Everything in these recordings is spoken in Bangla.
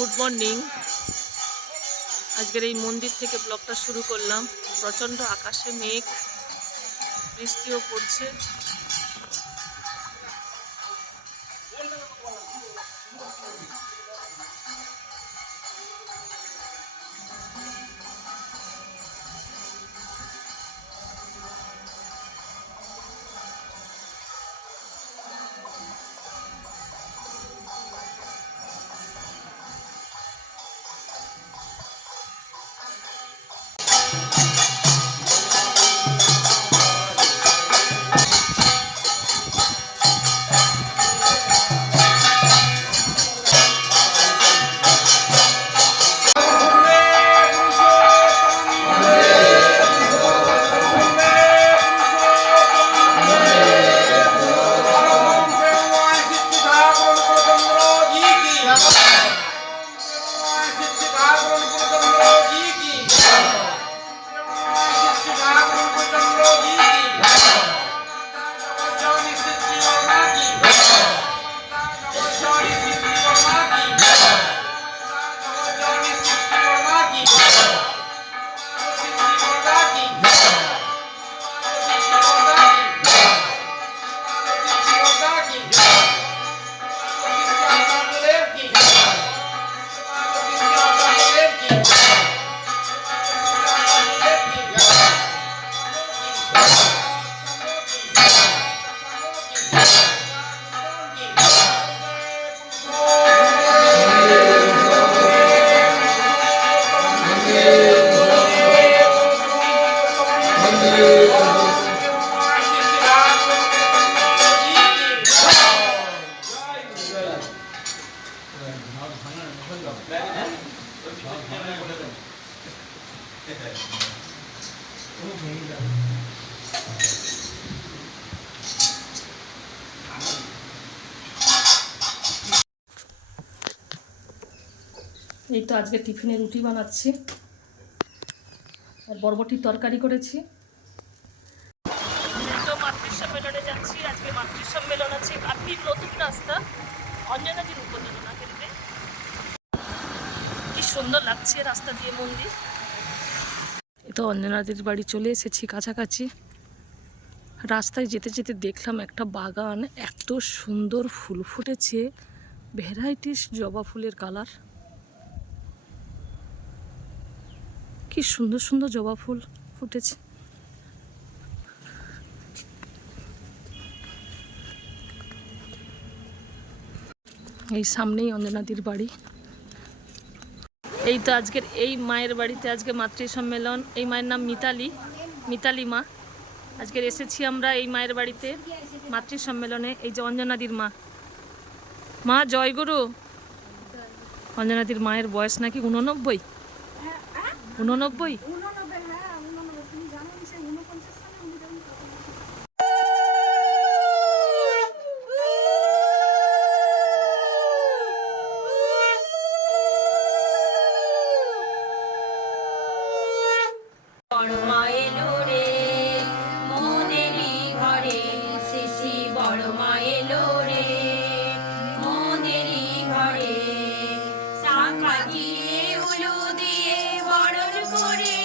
Good morning. আজকের এই মন্দির থেকে ব্লগটা শুরু করলাম। প্রচণ্ড আকাশে মেঘ, বৃষ্টিও পড়ছে। এই তো আজকে টিফিনে রুটি বানাচ্ছি আর বরবটির তরকারি করেছি। তো মাতৃসম্মেলনে যাচ্ছি। আজকে মাতৃসম্মেলন আছে আপনি নতুন রাস্তা অঞ্জনাদির উপযোজনা কেন্দ্রে। কি সুন্দর লাগছে রাস্তা দিয়ে মন্দির। এই তো অঞ্জনাদির বাড়ি চলে এসেছি কাছাকাছি। রাস্তায় যেতে যেতে দেখলাম একটা বাগান, এত সুন্দর ফুল ফুটেছে, ভ্যারাইটিস জবা ফুলের কালার। কি সুন্দর সুন্দর জবা ফুল ফুটেছে। এই সামনেই অঞ্জনাদির বাড়ি। এই তো আজকের এই মায়ের বাড়িতে আজকে মাতৃ সম্মেলন। এই মায়ের নাম মিতালি মা। আজকের এসেছি আমরা এই মায়ের বাড়িতে মাতৃ সম্মেলনে। এই যে অঞ্জনাদির মা জয়গুরু। অঞ্জনাদির মায়ের বয়স নাকি 89। উলু দিয়ে বরণ করে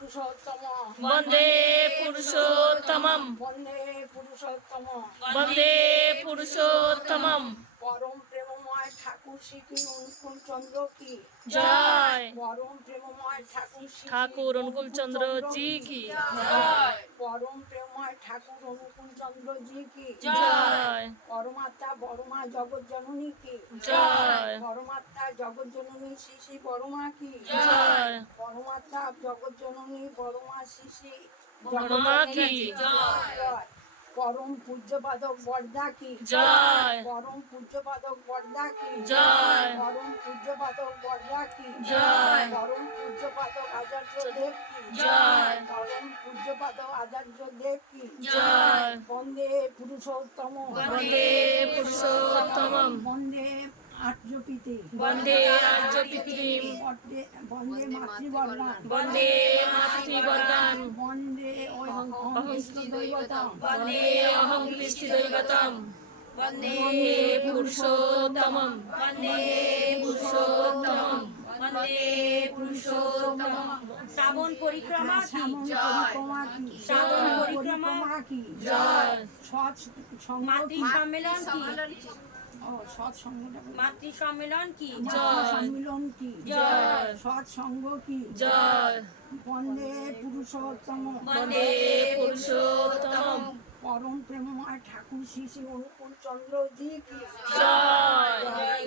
পুরুষোত্তম বন্দে পুরুষোত্তমম বন্দে পুরুষোত্তম বন্দে পুরুষোত্তমম পরম প্রেমময় ঠাকুর শ্রী অনুকূল চন্দ্র কি জয় পরম প্রেমময় ঠাকুর শ্রী ঠাকুর অনুকূল চন্দ্র জি কি পরম প্রেমময় ঠাকুর অনুকূল চন্দ্র জি কি জয় পরমাত্মা বড়মা জগৎ জননী কি জয় পরমাত্মা জগৎ জননী শ্রী শ্রী বড়মা কি জয় পরমাত্মা জগৎ জননী বড়মা শ্রী শ্রী বড়মা কি জয়। পরম পূজ্যপাদক বরদা কি জয় পরম পূজ্যপাদক বরদা কি জয় পরম পূজ্যপাদক বরদা কি জয় পরম পূজ্যপাদক আচার্য দেব কি জয় পরম পূজ্যপাদক আচার্য দেব কি জয় বন্দে পুরুষোত্তম বন্দে পুরুষোত্তমম বন্দে আর্যপিতে বন্দে আর্যপিতৃম বন্দে মাতৃবর্গান বন্দে মাতৃবর্গান বন্দে অহংস্থৈবতম বন্দে অহং কৃষ্টিদৈবতম বন্দে পুরুষোত্তমম বন্দে পুরুষোত্তমম বন্দে পুরুষোত্তমম শ্রাবণ পরিক্রমা কি শ্যামল পরিক্রমা কি শ্রাবণ পরিক্রমা কি জয় সৎ সঙ্গ মাতৃ কি সম্মেলন কি ও সৎ সঙ্গটা বলো। মাতৃ সম্মেলন কি মাতৃ সম্মিলন কি জয় সৎ সঙ্গ কি জয় বন্দে পুরুষোত্তম বন্দে পুরুষোত্তমম পরম প্রেমময় ঠাকুর শ্রী শ্রী অনুকূল চন্দ্র জি কি জয়